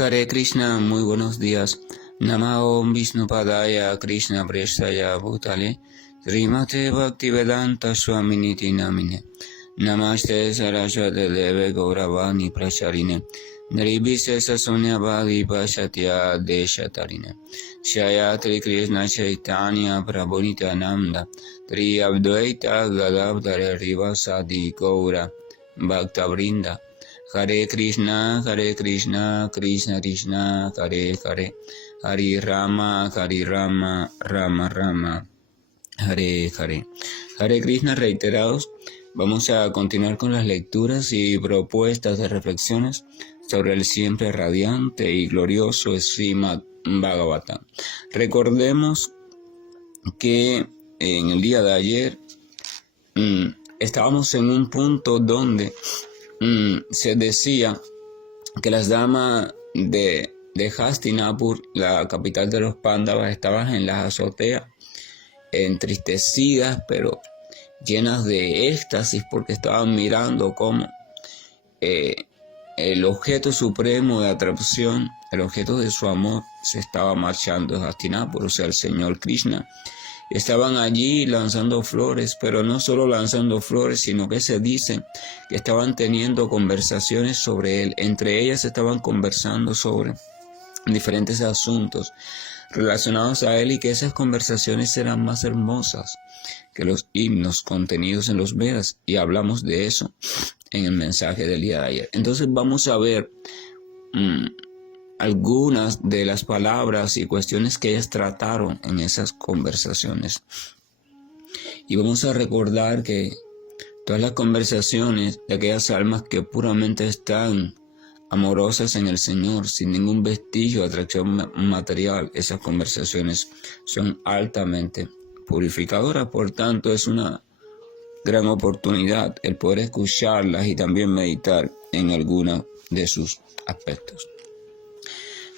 Hare Krishna, muy buenos días. Namo Vishnupadaya Krishna Prestaya Bhutale Srimate Bhaktivedanta Swaminiti Namine Namaste Saraswate Deve Gauravani Pracharine Nirvise Sasonyavadi Pashatya Deshatarine Shayatri Krishna Chaitanya Prabhu-Nityananda Tri Advaita Gadadhara Rivasadi Gaura Bhaktavrinda Hare Krishna, Krishna Krishna, Hare Hare, Hare Rama, Rama Rama, Hare Hare. Hare Krishna reiterados, vamos a continuar con las lecturas y propuestas de reflexiones sobre el siempre radiante y glorioso Srimad Bhagavatam. Recordemos que en el día de ayer estábamos en un punto donde se decía que las damas de Hastinapur, la capital de los Pándavas, estaban en las azoteas, entristecidas, pero llenas de éxtasis, porque estaban mirando cómo el objeto supremo de atracción, el objeto de su amor, se estaba marchando de Hastinapur, o sea, el Señor Krishna. Estaban allí lanzando flores, pero no solo lanzando flores, sino que se dice que estaban teniendo conversaciones sobre él. Entre ellas estaban conversando sobre diferentes asuntos relacionados a él, y que esas conversaciones eran más hermosas que los himnos contenidos en los Vedas, y hablamos de eso en el mensaje del día de ayer. Entonces vamos a ver algunas de las palabras y cuestiones que ellas trataron en esas conversaciones. Y vamos a recordar que todas las conversaciones de aquellas almas que puramente están amorosas en el Señor, sin ningún vestigio de atracción material, esas conversaciones son altamente purificadoras. Por tanto, es una gran oportunidad el poder escucharlas y también meditar en alguno de sus aspectos.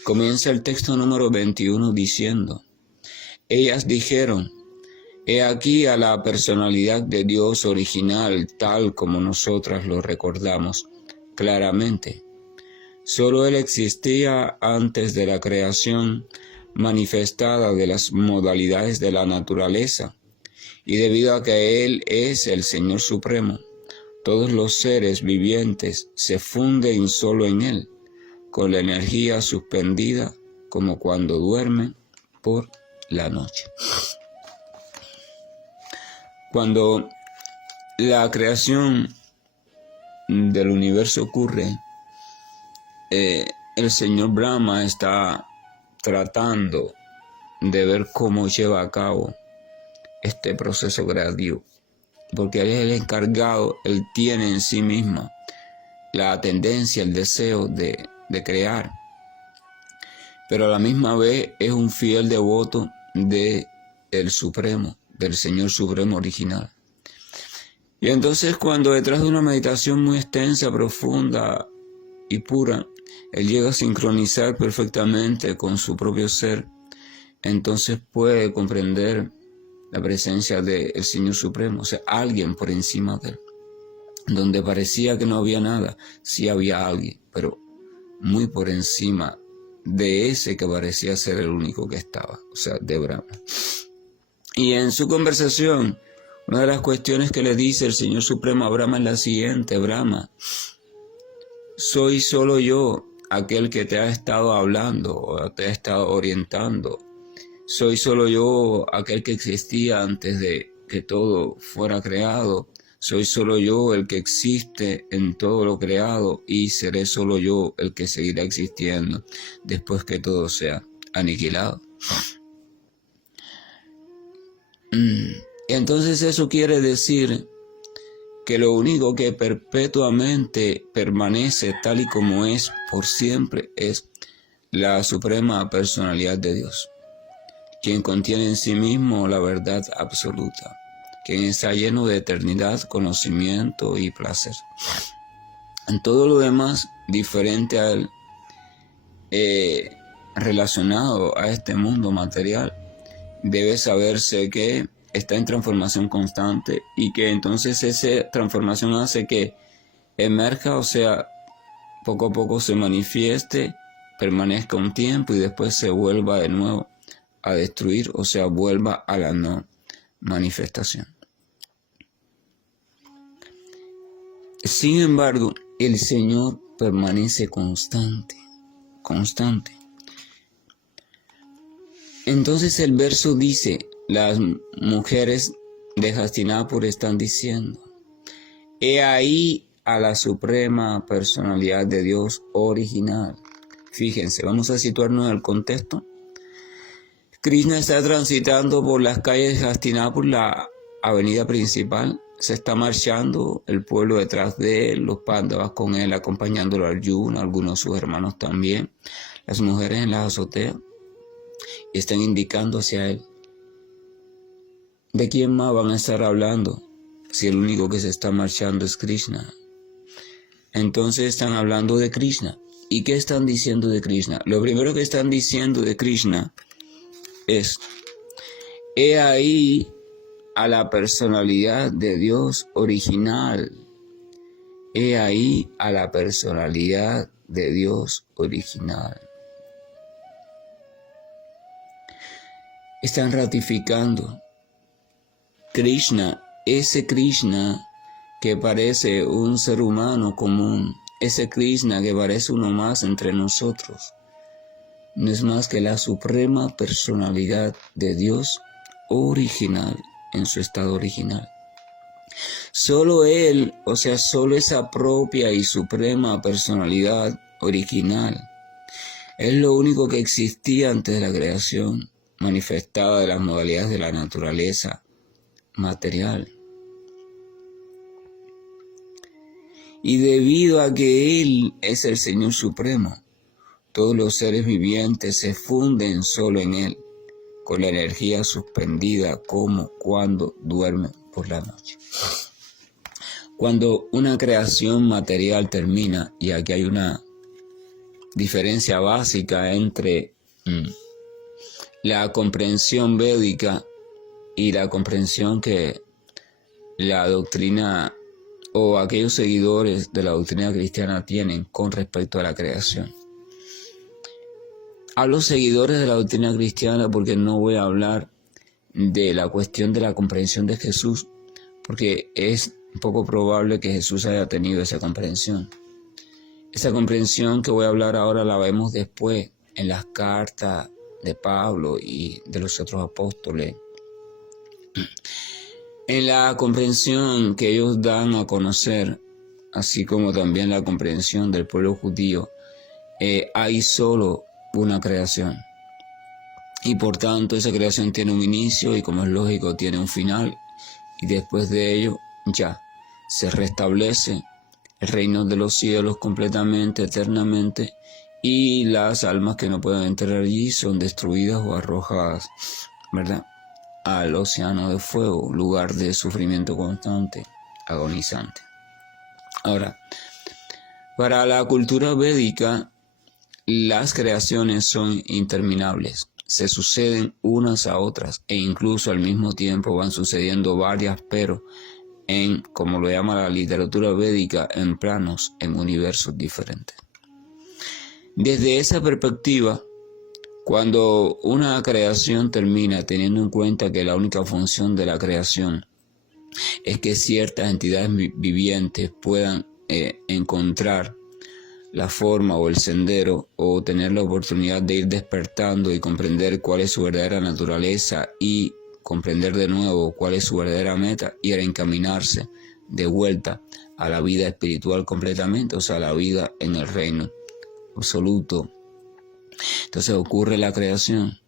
Comienza el texto número 21 diciendo: ellas dijeron: he aquí a la personalidad de Dios original, tal como nosotras lo recordamos claramente. Solo Él existía antes de la creación manifestada de las modalidades de la naturaleza, y debido a que Él es el Señor Supremo, todos los seres vivientes se funden solo en Él, con la energía suspendida, como cuando duermen por la noche. Cuando la creación del universo ocurre, el señor Brahma está tratando de ver cómo lleva a cabo este proceso creativo, porque él es el encargado, él tiene en sí mismo la tendencia, el deseo de crear, pero a la misma vez es un fiel devoto del Supremo, del Señor Supremo original. Y entonces, cuando detrás de una meditación muy extensa, profunda y pura, él llega a sincronizar perfectamente con su propio ser, entonces puede comprender la presencia del Señor Supremo, o sea, alguien por encima de él. Donde parecía que no había nada, sí había alguien, pero muy por encima de ese que parecía ser el único que estaba, o sea, de Brahma. Y en su conversación, una de las cuestiones que le dice el Señor Supremo a Brahma es la siguiente: Brahma, soy solo yo aquel que te ha estado hablando o te ha estado orientando. Soy solo yo aquel que existía antes de que todo fuera creado. Soy solo yo el que existe en todo lo creado, y seré solo yo el que seguirá existiendo después que todo sea aniquilado. Entonces eso quiere decir que lo único que perpetuamente permanece tal y como es por siempre es la suprema personalidad de Dios, quien contiene en sí mismo la verdad absoluta, quien está lleno de eternidad, conocimiento y placer. En todo lo demás, diferente a él, relacionado a este mundo material, debe saberse que está en transformación constante, y que entonces esa transformación hace que emerja, o sea, poco a poco se manifieste permanezca un tiempo y después se vuelva de nuevo a destruir, o sea, vuelva a la no manifestación. Sin embargo, el Señor permanece constante. Entonces el verso dice, las mujeres de Hastinapur están diciendo, he ahí a la suprema personalidad de Dios original. Fíjense, vamos a situarnos en el contexto. Krishna está transitando por las calles de Hastinapur, la avenida principal. Se está marchando, el pueblo detrás de él, los pándavas con él, acompañándolo a Arjuna, algunos de sus hermanos también, las mujeres en las azoteas, y están indicando hacia él. ¿De quién más van a estar hablando si el único que se está marchando es Krishna? Entonces están hablando de Krishna. ¿Y qué están diciendo de Krishna? Lo primero que están diciendo de Krishna es, he ahí a la personalidad de Dios original. He ahí a la personalidad de Dios original. Están ratificando Krishna, ese Krishna que parece un ser humano común, ese Krishna que parece uno más entre nosotros, no es más que la suprema personalidad de Dios original, en su estado original. Solo Él, o sea, solo esa propia y suprema personalidad original, es lo único que existía antes de la creación, manifestada de las modalidades de la naturaleza material. Y debido a que Él es el Señor Supremo, todos los seres vivientes se funden solo en Él, con la energía suspendida como cuando duermen por la noche. Cuando una creación material termina, y aquí hay una diferencia básica entre la comprensión védica y la comprensión que la doctrina o aquellos seguidores de la doctrina cristiana tienen con respecto a la creación. A los seguidores de la doctrina cristiana porque no voy a hablar de la cuestión de la comprensión de Jesús, porque es poco probable que Jesús haya tenido esa comprensión. Esa comprensión que voy a hablar ahora la vemos después en las cartas de Pablo y de los otros apóstoles. En la comprensión que ellos dan a conocer, así como también la comprensión del pueblo judío, hay solo una creación. Y por tanto esa creación tiene un inicio y, como es lógico, tiene un final. Y después de ello ya se restablece el reino de los cielos completamente, eternamente, y las almas que no pueden entrar allí son destruidas o arrojadas, ¿verdad?, al océano de fuego, lugar de sufrimiento constante, agonizante. Ahora, para la cultura védica, las creaciones son interminables, se suceden unas a otras e incluso al mismo tiempo van sucediendo varias, pero en, como lo llama la literatura védica, en planos, en universos diferentes. Desde esa perspectiva, cuando una creación termina, teniendo en cuenta que la única función de la creación es que ciertas entidades vivientes puedan encontrar la forma o el sendero o tener la oportunidad de ir despertando y comprender cuál es su verdadera naturaleza y comprender de nuevo cuál es su verdadera meta y encaminarse de vuelta a la vida espiritual completamente, o sea, la vida en el reino absoluto. Entonces ocurre la creación.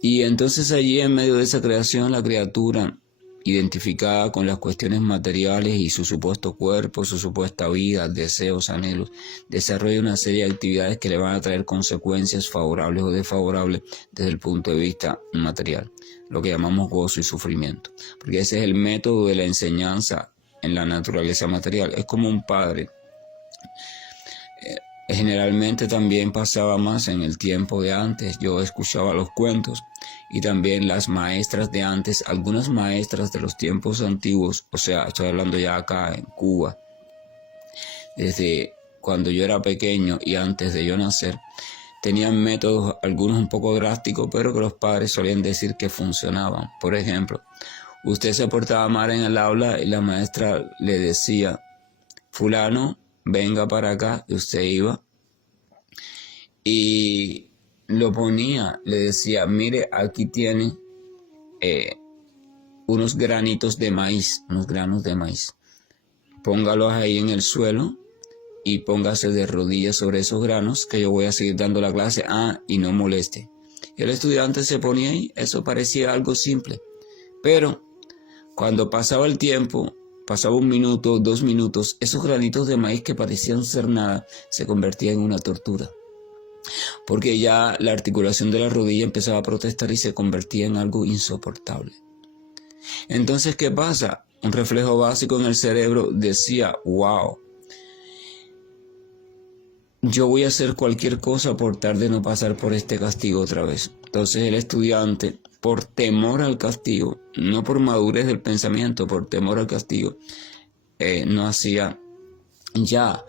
Y entonces allí, en medio de esa creación, la criatura, identificada con las cuestiones materiales y su supuesto cuerpo, su supuesta vida, deseos, anhelos, desarrolla una serie de actividades que le van a traer consecuencias favorables o desfavorables desde el punto de vista material, lo que llamamos gozo y sufrimiento, porque ese es el método de la enseñanza en la naturaleza material. Es como un padre. Generalmente también pasaba más en el tiempo de antes. Yo escuchaba los cuentos y también las maestras de antes, algunas maestras de los tiempos antiguos, o sea, estoy hablando ya acá en Cuba, desde cuando yo era pequeño y antes de yo nacer, tenían métodos, algunos un poco drásticos, pero que los padres solían decir que funcionaban. Por ejemplo, usted se portaba mal en el aula y la maestra le decía, fulano, venga para acá, y usted iba y lo ponía, le decía, mire, aquí tiene unos granitos de maíz, unos granos de maíz. Póngalos ahí en el suelo y póngase de rodillas sobre esos granos que yo voy a seguir dando la clase. Y no moleste. Y el estudiante se ponía ahí, eso parecía algo simple. Pero cuando pasaba el tiempo, pasaba 1 minuto, 2 minutos, esos granitos de maíz que parecían ser nada, se convertían en una tortura. Porque ya la articulación de la rodilla empezaba a protestar y se convertía en algo insoportable. Entonces, ¿qué pasa? Un reflejo básico en el cerebro decía, wow, yo voy a hacer cualquier cosa por tal de no pasar por este castigo otra vez. Entonces el estudiante, por temor al castigo, no por madurez del pensamiento, por temor al castigo, no hacía ya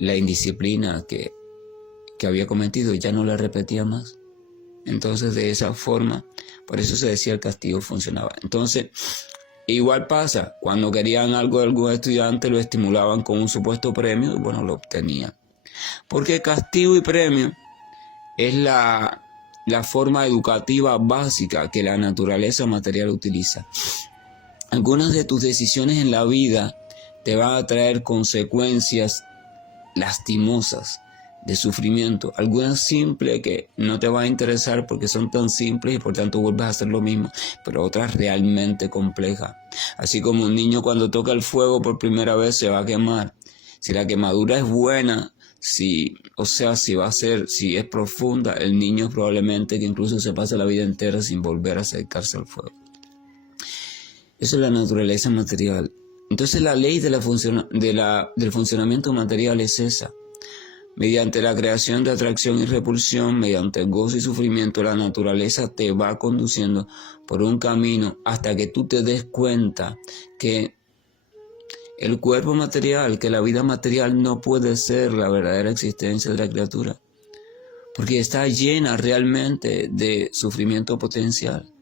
la indisciplina que había cometido, ya no la repetía más. Entonces de esa forma, por eso se decía el castigo funcionaba. Entonces, igual pasa, cuando querían algo de algún estudiante, lo estimulaban con un supuesto premio y bueno, lo obtenían. Porque castigo y premio es la forma educativa básica que la naturaleza material utiliza. Algunas de tus decisiones en la vida te van a traer consecuencias lastimosas de sufrimiento. Algunas simples que no te van a interesar porque son tan simples y por tanto vuelves a hacer lo mismo, pero otras realmente complejas. Así como un niño cuando toca el fuego por primera vez se va a quemar. Si la quemadura es buena, si es profunda, el niño probablemente que incluso se pase la vida entera sin volver a acercarse al fuego. Eso es la naturaleza material. Entonces la ley del funcionamiento material es esa. Mediante la creación de atracción y repulsión, mediante gozo y sufrimiento, la naturaleza te va conduciendo por un camino hasta que tú te des cuenta que el cuerpo material, que la vida material no puede ser la verdadera existencia de la criatura, porque está llena realmente de sufrimiento potencial.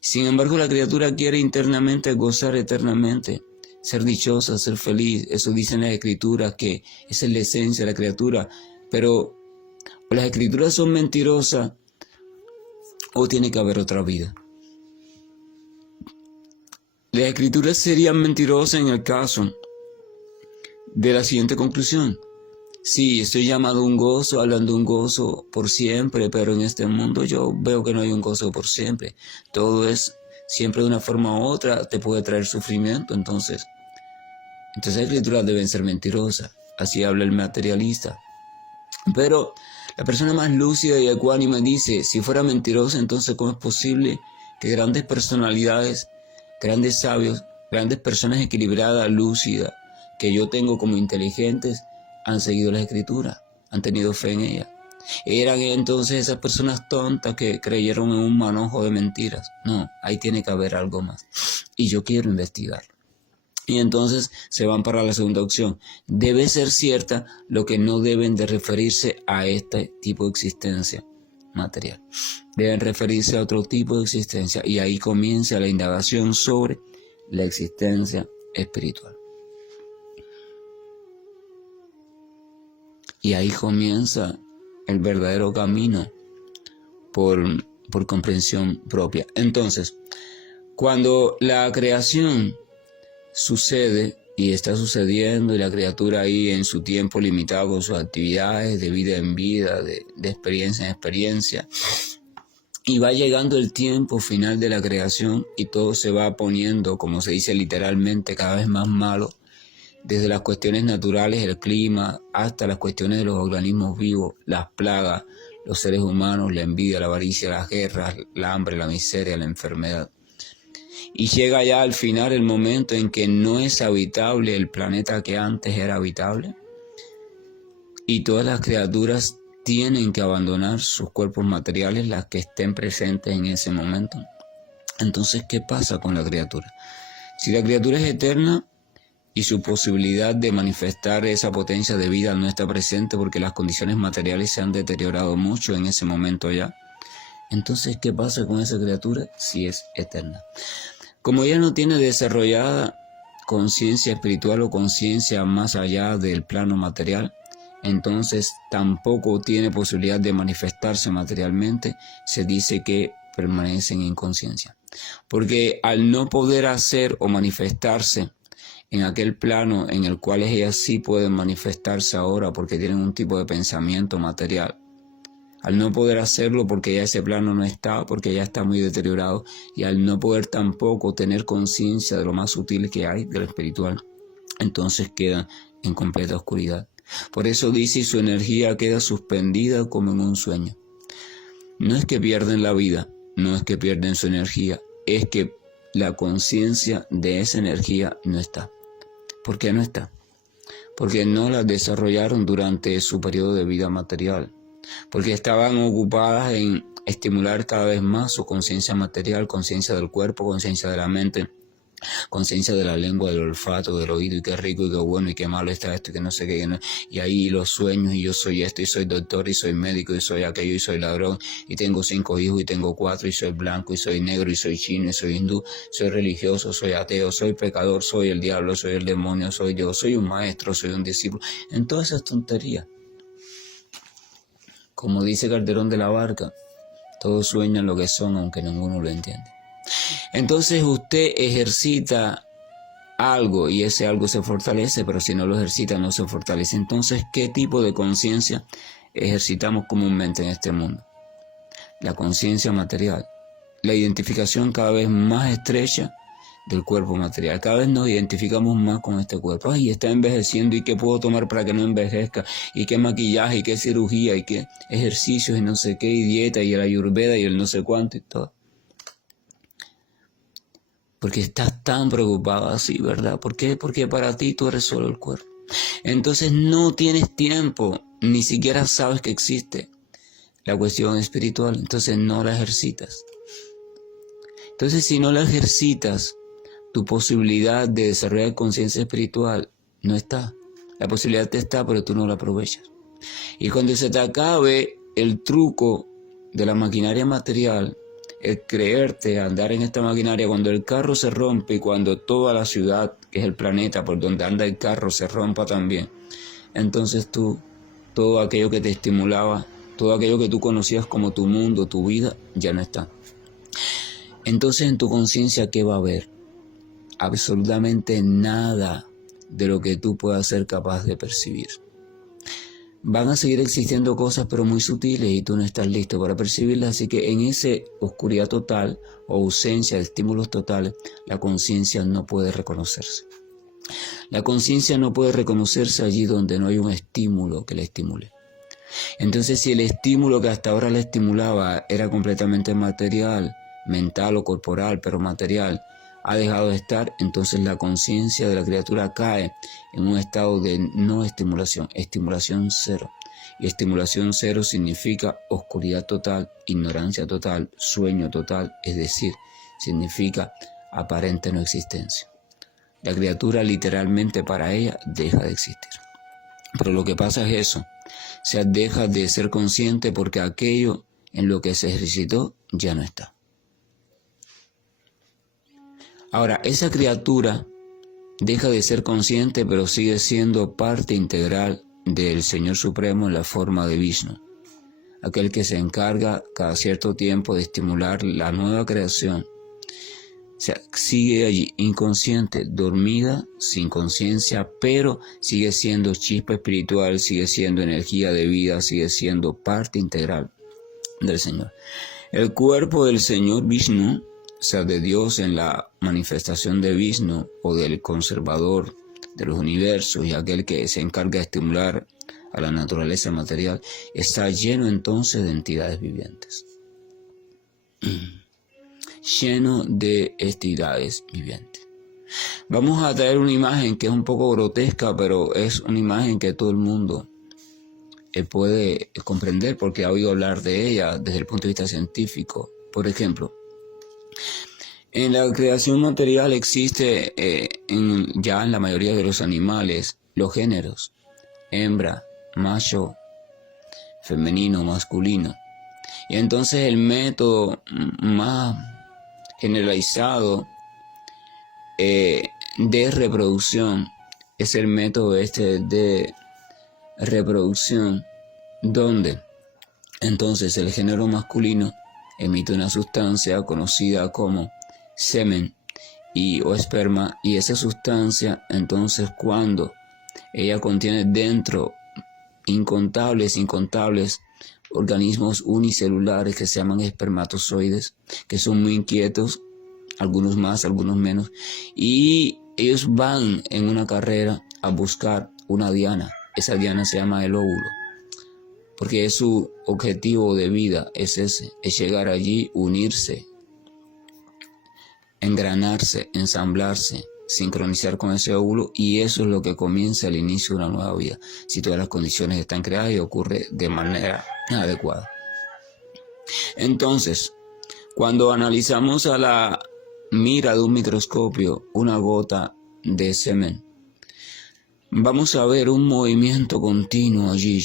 Sin embargo, la criatura quiere internamente gozar eternamente, ser dichosa, ser feliz. Eso dicen las escrituras, que esa es la esencia de la criatura. Pero o las escrituras son mentirosas o tiene que haber otra vida. Las escrituras serían mentirosas en el caso de la siguiente conclusión. Sí, estoy llamado a un gozo, hablando de un gozo por siempre, pero en este mundo yo veo que no hay un gozo por siempre. Todo es siempre de una forma u otra, te puede traer sufrimiento. Entonces las escrituras deben ser mentirosas. Así habla el materialista. Pero la persona más lúcida y ecuánime dice, si fuera mentirosa, entonces ¿cómo es posible que grandes personalidades, grandes sabios, grandes personas equilibradas, lúcidas, que yo tengo como inteligentes, han seguido las escrituras, han tenido fe en ellas? ¿Eran entonces esas personas tontas que creyeron en un manojo de mentiras? No, ahí tiene que haber algo más. Y yo quiero investigar. Y entonces se van para la segunda opción. Debe ser cierta lo que no deben de referirse a este tipo de existencia material. Deben referirse a otro tipo de existencia. Y ahí comienza la indagación sobre la existencia espiritual. Y ahí comienza el verdadero camino por comprensión propia. Entonces, cuando la creación sucede y está sucediendo y la criatura ahí en su tiempo limitado con sus actividades de vida en vida, de experiencia en experiencia, y va llegando el tiempo final de la creación y todo se va poniendo, como se dice literalmente, cada vez más malo, desde las cuestiones naturales, el clima, hasta las cuestiones de los organismos vivos, las plagas, los seres humanos, la envidia, la avaricia, las guerras, la hambre, la miseria, la enfermedad. Y llega ya al final el momento en que no es habitable el planeta que antes era habitable. Y todas las criaturas tienen que abandonar sus cuerpos materiales, las que estén presentes en ese momento. Entonces, ¿qué pasa con la criatura? Si la criatura es eterna, y su posibilidad de manifestar esa potencia de vida no está presente porque las condiciones materiales se han deteriorado mucho en ese momento ya. Entonces, ¿qué pasa con esa criatura si es eterna? Como ella no tiene desarrollada conciencia espiritual o conciencia más allá del plano material, entonces tampoco tiene posibilidad de manifestarse materialmente, se dice que permanece en inconsciencia. Porque al no poder hacer o manifestarse en aquel plano en el cual ellas sí pueden manifestarse ahora porque tienen un tipo de pensamiento material, al no poder hacerlo porque ya ese plano no está, porque ya está muy deteriorado, y al no poder tampoco tener conciencia de lo más sutil que hay, de lo espiritual, entonces quedan en completa oscuridad. Por eso dice, y su energía queda suspendida como en un sueño. No es que pierden la vida, no es que pierden su energía, es que la conciencia de esa energía no está. ¿Por qué no está? Porque no la desarrollaron durante su periodo de vida material. Porque estaban ocupadas en estimular cada vez más su conciencia material, conciencia del cuerpo, conciencia de la mente, conciencia de la lengua, del olfato, del oído, y qué rico y qué bueno y qué malo está esto y que no sé qué, y ahí los sueños, y yo soy esto y soy doctor y soy médico y soy aquello y soy ladrón y tengo 5 hijos y tengo 4 y soy blanco y soy negro y soy chino y soy hindú, soy religioso, soy ateo, soy pecador, soy el diablo, soy el demonio, soy yo, soy un maestro, soy un discípulo, en todas esas tonterías. Como dice Calderón de la Barca, todos sueñan lo que son aunque ninguno lo entiende. Entonces usted ejercita algo y ese algo se fortalece, pero si no lo ejercita no se fortalece. Entonces, ¿qué tipo de conciencia ejercitamos comúnmente en este mundo? La conciencia material, la identificación cada vez más estrecha del cuerpo material. Cada vez nos identificamos más con este cuerpo. Ay, está envejeciendo, ¿y qué puedo tomar para que no envejezca? ¿Y qué maquillaje? ¿Y qué cirugía? ¿Y qué ejercicios? Y no sé qué, y dieta, y el ayurveda, y el no sé cuánto, y todo. Porque estás tan preocupado así, ¿verdad? ¿Por qué? Porque para ti tú eres solo el cuerpo. Entonces no tienes tiempo, ni siquiera sabes que existe la cuestión espiritual, entonces no la ejercitas. Entonces si no la ejercitas, tu posibilidad de desarrollar conciencia espiritual no está. La posibilidad está, pero tú no la aprovechas. Y cuando se te acabe el truco de la maquinaria material, el creerte andar en esta maquinaria, cuando el carro se rompe y cuando toda la ciudad, que es el planeta por donde anda el carro, se rompa también, entonces tú, todo aquello que te estimulaba, todo aquello que tú conocías como tu mundo, tu vida, ya no está. Entonces en tu conciencia, ¿qué va a haber? Absolutamente nada de lo que tú puedas ser capaz de percibir. Van a seguir existiendo cosas pero muy sutiles y tú no estás listo para percibirlas, así que en esa oscuridad total o ausencia de estímulos totales, la conciencia no puede reconocerse. La conciencia no puede reconocerse allí donde no hay un estímulo que la estimule. Entonces, si el estímulo que hasta ahora la estimulaba era completamente material, mental o corporal, pero material, ha dejado de estar, entonces la conciencia de la criatura cae en un estado de no estimulación, estimulación cero. Y estimulación cero significa oscuridad total, ignorancia total, sueño total, es decir, significa aparente no existencia. La criatura literalmente para ella deja de existir. Pero lo que pasa es eso, o sea, deja de ser consciente porque aquello en lo que se ejercitó ya no está. Ahora, esa criatura deja de ser consciente, pero sigue siendo parte integral del Señor Supremo en la forma de Vishnu, aquel que se encarga cada cierto tiempo de estimular la nueva creación. O sea, sigue allí, inconsciente, dormida, sin conciencia, pero sigue siendo chispa espiritual, sigue siendo energía de vida, sigue siendo parte integral del Señor. El cuerpo del Señor Vishnu, o sea, de Dios en la manifestación de Vishnu o del conservador de los universos y aquel que se encarga de estimular a la naturaleza material, está lleno entonces de entidades vivientes. Lleno de entidades vivientes. Vamos a traer una imagen que es un poco grotesca, pero es una imagen que todo el mundo puede comprender porque ha oído hablar de ella desde el punto de vista científico. Por ejemplo, En la creación material existe ya en la mayoría de los animales los géneros, hembra, macho, femenino, masculino. Y entonces el método más generalizado de reproducción es el método de reproducción, donde entonces el género masculino emite una sustancia conocida como semen o esperma, y esa sustancia entonces, cuando ella contiene dentro incontables organismos unicelulares que se llaman espermatozoides, que son muy inquietos, algunos más, algunos menos, y ellos van en una carrera a buscar una diana. Esa diana se llama el óvulo, porque su objetivo de vida es ese, es llegar allí, unirse, engranarse, ensamblarse, sincronizar con ese óvulo, y eso es lo que comienza el inicio de una nueva vida, si todas las condiciones están creadas y ocurre de manera adecuada. Entonces, cuando analizamos a la mira de un microscopio una gota de semen, vamos a ver un movimiento continuo allí.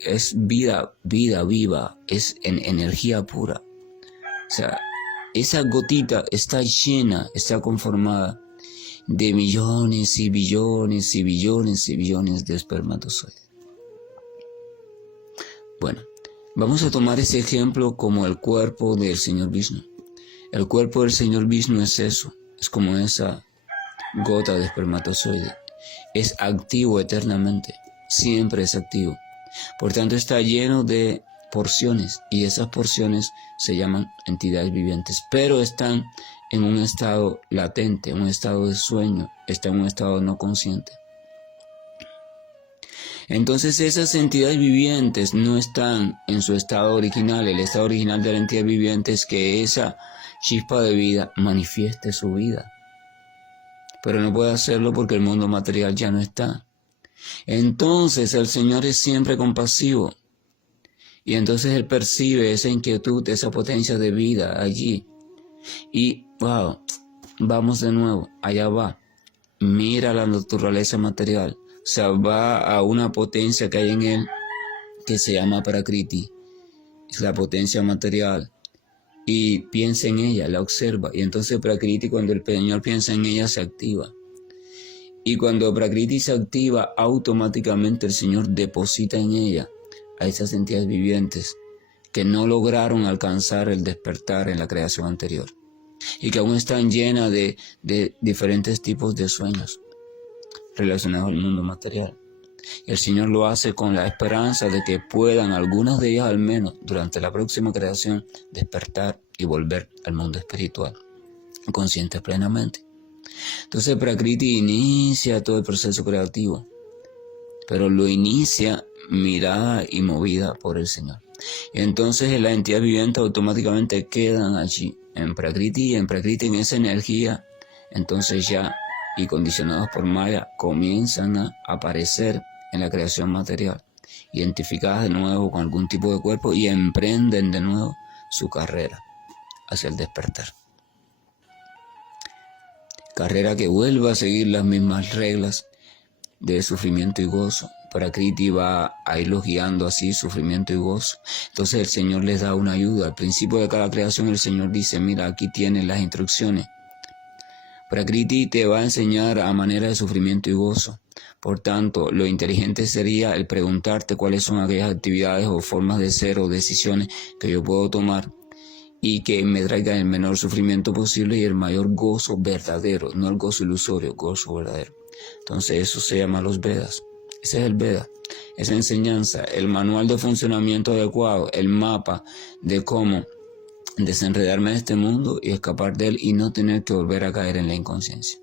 Es vida viva, es en energía pura. O sea, esa gotita está llena, está conformada de millones y billones y billones y billones de espermatozoides. Bueno, vamos a tomar ese ejemplo como el cuerpo del Señor Vishnu. El cuerpo del Señor Vishnu es eso, es como esa gota de espermatozoide. Es activo eternamente, siempre es activo. Por tanto, está lleno de porciones, y esas porciones se llaman entidades vivientes, pero están en un estado latente, un estado de sueño, están en un estado no consciente. Entonces esas entidades vivientes no están en su estado original. El estado original de la entidad viviente es que esa chispa de vida manifieste su vida, pero no puede hacerlo porque el mundo material ya no está. Entonces el Señor es siempre compasivo, y entonces Él percibe esa inquietud, esa potencia de vida allí, y wow, vamos de nuevo, allá va, mira la naturaleza material, o sea, va a una potencia que hay en Él que se llama Prakriti, es la potencia material, y piensa en ella, la observa, y entonces Prakriti, cuando el Señor piensa en ella, se activa. Y cuando Prakriti se activa, automáticamente el Señor deposita en ella a esas entidades vivientes que no lograron alcanzar el despertar en la creación anterior, y que aún están llenas de diferentes tipos de sueños relacionados al mundo material. Y el Señor lo hace con la esperanza de que puedan, algunas de ellas al menos, durante la próxima creación, despertar y volver al mundo espiritual, conscientes plenamente. Entonces Prakriti inicia todo el proceso creativo, pero lo inicia mirada y movida por el Señor. Y entonces las entidades vivientes automáticamente quedan allí, en Prakriti, y en Prakriti, en esa energía, entonces ya, y condicionados por Maya, comienzan a aparecer en la creación material, identificadas de nuevo con algún tipo de cuerpo, y emprenden de nuevo su carrera hacia el despertar. Carrera que vuelva a seguir las mismas reglas de sufrimiento y gozo. Prakriti va a irlos guiando así, sufrimiento y gozo. Entonces el Señor les da una ayuda. Al principio de cada creación el Señor dice, mira, aquí tienes las instrucciones. Prakriti te va a enseñar a manera de sufrimiento y gozo. Por tanto, lo inteligente sería el preguntarte cuáles son aquellas actividades o formas de ser o decisiones que yo puedo tomar y que me traigan el menor sufrimiento posible y el mayor gozo verdadero, no el gozo ilusorio, gozo verdadero. Entonces eso se llama los Vedas. Ese es el Veda, esa enseñanza, el manual de funcionamiento adecuado, el mapa de cómo desenredarme de este mundo y escapar de él y no tener que volver a caer en la inconsciencia.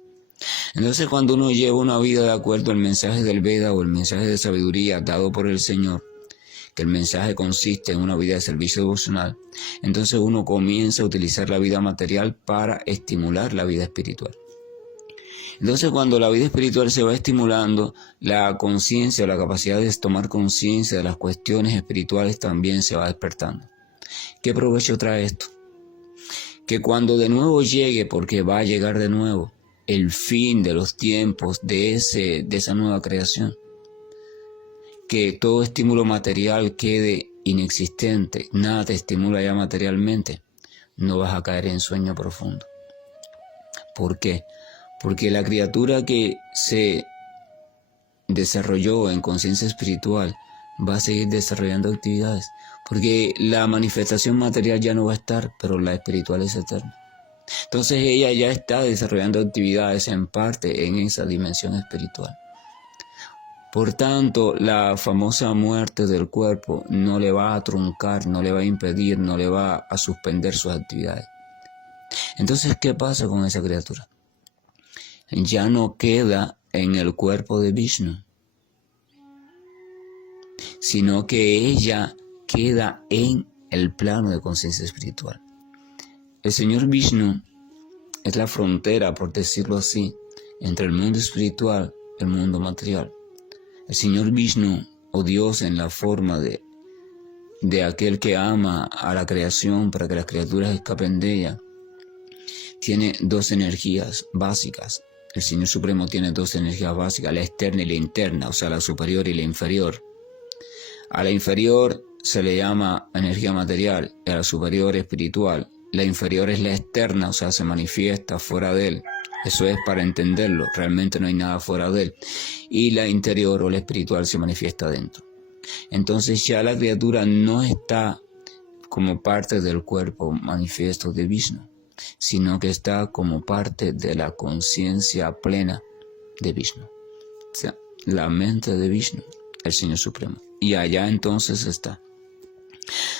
Entonces cuando uno lleva una vida de acuerdo al mensaje del Veda o el mensaje de sabiduría dado por el Señor, que el mensaje consiste en una vida de servicio devocional, entonces uno comienza a utilizar la vida material para estimular la vida espiritual. Entonces cuando la vida espiritual se va estimulando, la conciencia o la capacidad de tomar conciencia de las cuestiones espirituales también se va despertando. ¿Qué provecho trae esto? que cuando de nuevo llegue, porque va a llegar de nuevo, el fin de los tiempos de esa nueva creación, que todo estímulo material quede inexistente, nada te estimula ya materialmente, no vas a caer en sueño profundo. ¿Por qué? Porque la criatura que se desarrolló en conciencia espiritual va a seguir desarrollando actividades, porque la manifestación material ya no va a estar, pero la espiritual es eterna. Entonces ella ya está desarrollando actividades en parte en esa dimensión espiritual. Por tanto, la famosa muerte del cuerpo no le va a truncar, no le va a impedir, no le va a suspender sus actividades. Entonces, ¿qué pasa con esa criatura? Ya no queda en el cuerpo de Vishnu, sino que ella queda en el plano de conciencia espiritual. El Señor Vishnu es la frontera, por decirlo así, entre el mundo espiritual y el mundo material. El Señor Vishnu, o Dios en la forma de aquel que ama a la creación para que las criaturas escapen de ella, tiene dos energías básicas. El Señor Supremo tiene dos energías básicas, la externa y la interna, o sea, la superior y la inferior. A la inferior se le llama energía material, y a la superior espiritual. La inferior es la externa, o sea, se manifiesta fuera de él. Eso es para entenderlo, realmente no hay nada fuera de él. Y la interior o la espiritual se manifiesta dentro. Entonces ya la criatura no está como parte del cuerpo manifiesto de Vishnu, sino que está como parte de la conciencia plena de Vishnu. O sea, la mente de Vishnu, el Señor Supremo. Y allá entonces está.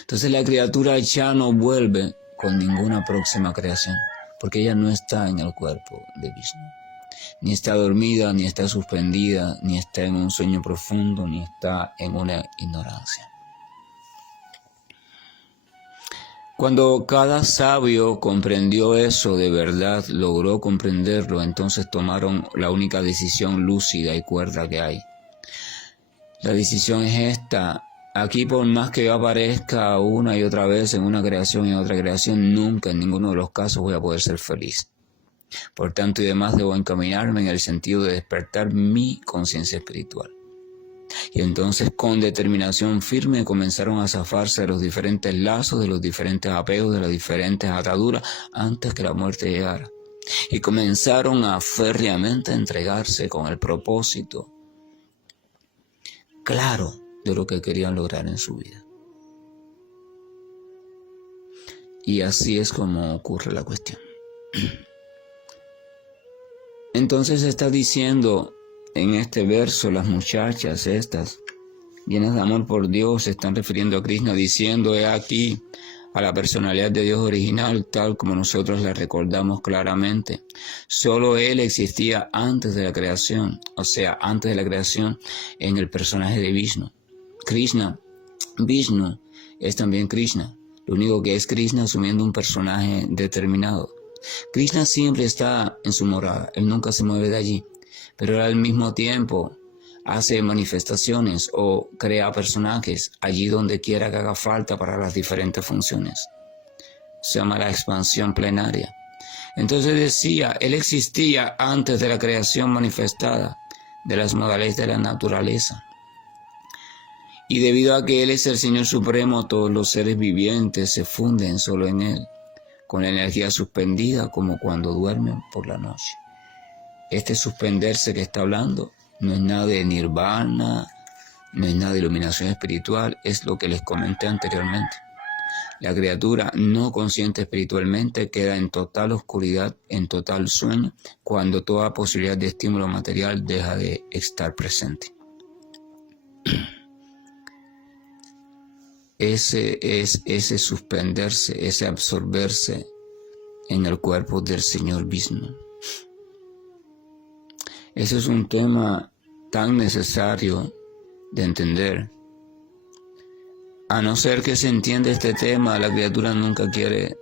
Entonces la criatura ya no vuelve con ninguna próxima creación, porque ella no está en el cuerpo de Vishnu. Ni está dormida, ni está suspendida, ni está en un sueño profundo, ni está en una ignorancia. Cuando cada sabio comprendió eso de verdad, logró comprenderlo, entonces tomaron la única decisión lúcida y cuerda que hay. La decisión es esta: aquí, por más que yo aparezca una y otra vez en una creación y en otra creación, nunca en ninguno de los casos voy a poder ser feliz. Por tanto y demás, debo encaminarme en el sentido de despertar mi conciencia espiritual. Y entonces, con determinación firme, comenzaron a zafarse de los diferentes lazos, de los diferentes apegos, de las diferentes ataduras, antes que la muerte llegara. Y comenzaron a férreamente entregarse con el propósito claro de lo que querían lograr en su vida. Y así es como ocurre la cuestión. Entonces está diciendo en este verso, las muchachas estas, llenas de amor por Dios, se están refiriendo a Krishna diciendo: he aquí a la personalidad de Dios original, tal como nosotros la recordamos claramente. Solo Él existía antes de la creación, o sea, antes de la creación en el personaje de Vishnu. Vishnu es también Krishna, lo único que es Krishna asumiendo un personaje determinado. Krishna siempre está en su morada, Él nunca se mueve de allí, pero al mismo tiempo hace manifestaciones o crea personajes allí donde quiera que haga falta para las diferentes funciones. Se llama la expansión plenaria. Entonces decía, Él existía antes de la creación manifestada de las modalidades de la naturaleza. Y debido a que Él es el Señor Supremo, todos los seres vivientes se funden solo en Él, con la energía suspendida como cuando duermen por la noche. Este suspenderse que está hablando no es nada de nirvana, no es nada de iluminación espiritual, es lo que les comenté anteriormente. La criatura no consciente espiritualmente queda en total oscuridad, en total sueño, cuando toda posibilidad de estímulo material deja de estar presente. Ese es ese suspenderse, ese absorberse en el cuerpo del Señor Vishnu. Ese es un tema tan necesario de entender. A no ser que se entienda este tema, la criatura nunca quiere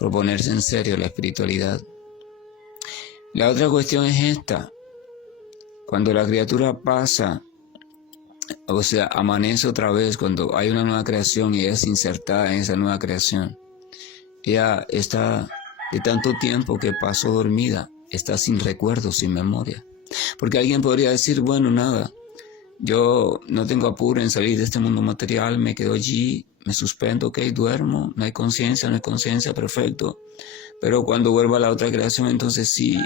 proponerse en serio la espiritualidad. La otra cuestión es esta: cuando la criatura pasa, o sea, amanece otra vez, cuando hay una nueva creación y es insertada en esa nueva creación, Ella está, de tanto tiempo que pasó dormida, está sin recuerdos, sin memoria. Porque alguien podría decir, bueno, nada, yo no tengo apuro en salir de este mundo material, me quedo allí, me suspendo, ok, duermo, no hay conciencia, perfecto. Pero cuando vuelva a la otra creación, entonces sí,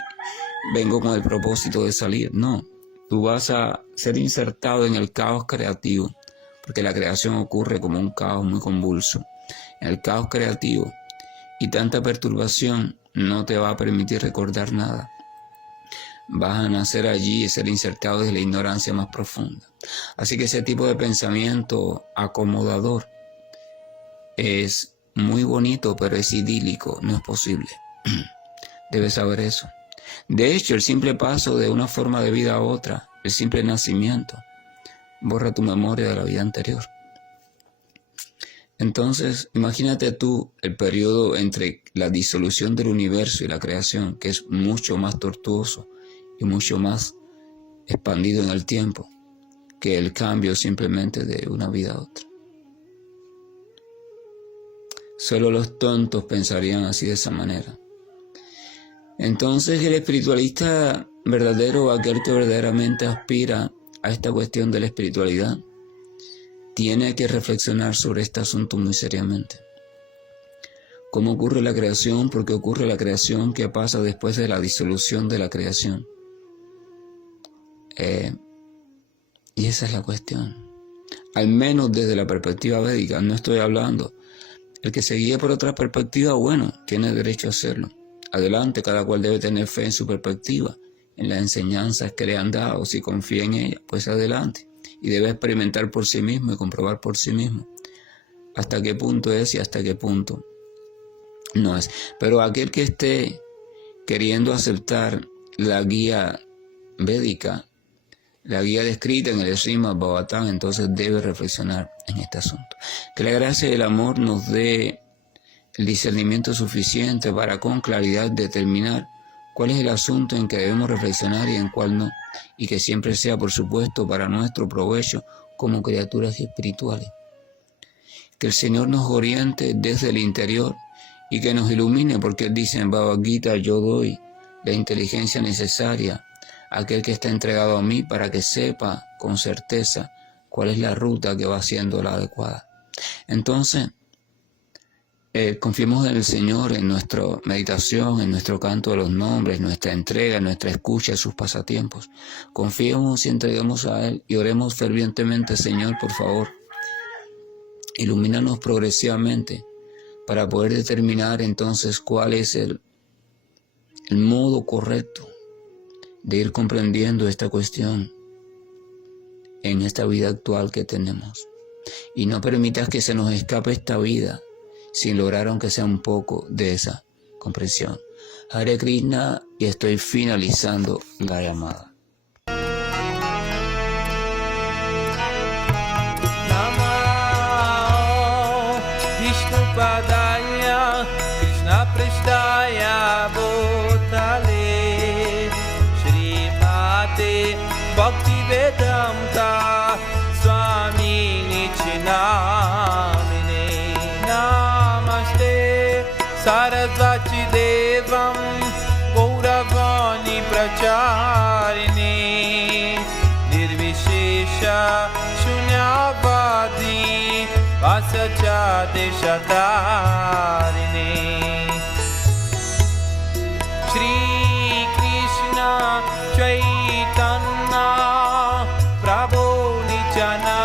vengo con el propósito de salir. No, tú vas a ser insertado en el caos creativo, porque la creación ocurre como un caos muy convulso. En el caos creativo, y tanta perturbación no te va a permitir recordar nada. Vas a nacer allí y ser insertado desde la ignorancia más profunda. Así que ese tipo de pensamiento acomodador es muy bonito, pero es idílico, no es posible. Debes saber eso. De hecho, el simple paso de una forma de vida a otra, el simple nacimiento, borra tu memoria de la vida anterior. Entonces, imagínate tú el periodo entre la disolución del universo y la creación, que es mucho más tortuoso y mucho más expandido en el tiempo que el cambio simplemente de una vida a otra. Solo los tontos pensarían así, de esa manera. Entonces el espiritualista verdadero, aquel que verdaderamente aspira a esta cuestión de la espiritualidad, tiene que reflexionar sobre este asunto muy seriamente. ¿Cómo ocurre la creación? ¿Por qué ocurre la creación? ¿Qué pasa después de la disolución de la creación? Y esa es la cuestión. Al menos desde la perspectiva védica, no estoy hablando. El que se guíe por otra perspectiva, bueno, tiene derecho a hacerlo. Adelante, cada cual debe tener fe en su perspectiva, en las enseñanzas que le han dado. Si confía en ella, pues adelante. Y debe experimentar por sí mismo y comprobar por sí mismo hasta qué punto es y hasta qué punto no es. Pero aquel que esté queriendo aceptar la guía védica, la guía descrita en el Srimad Bhagavatam, entonces debe reflexionar en este asunto. Que la gracia y el amor nos dé el discernimiento suficiente para con claridad determinar cuál es el asunto en que debemos reflexionar y en cuál no, y que siempre sea, por supuesto, para nuestro provecho como criaturas espirituales. Que el Señor nos oriente desde el interior y que nos ilumine, porque Él dice en Bhagavad Gita, yo doy la inteligencia necesaria a aquel que está entregado a mí para que sepa con certeza cuál es la ruta que va siendo la adecuada. Entonces, confiemos en el Señor, en nuestra meditación, en nuestro canto de los nombres, nuestra entrega, nuestra escucha de sus pasatiempos. Confiemos y entreguemos a Él y oremos fervientemente, Señor, por favor, ilumínanos progresivamente para poder determinar entonces cuál es el modo correcto de ir comprendiendo esta cuestión en esta vida actual que tenemos. Y no permitas que se nos escape esta vida sin lograr aunque sea un poco de esa comprensión. Hare Krishna, y estoy finalizando la llamada. Padaya Krishna Prasthaya Bhutale Srimate Bhaktivedanta Swami Nichinamine Namaste Sarasvati Devam Gauravani Pracharine Nirvishesha Shunyavadi Vasacha Deshatarine Shri Krishna Chaitanya Prabhu Nityana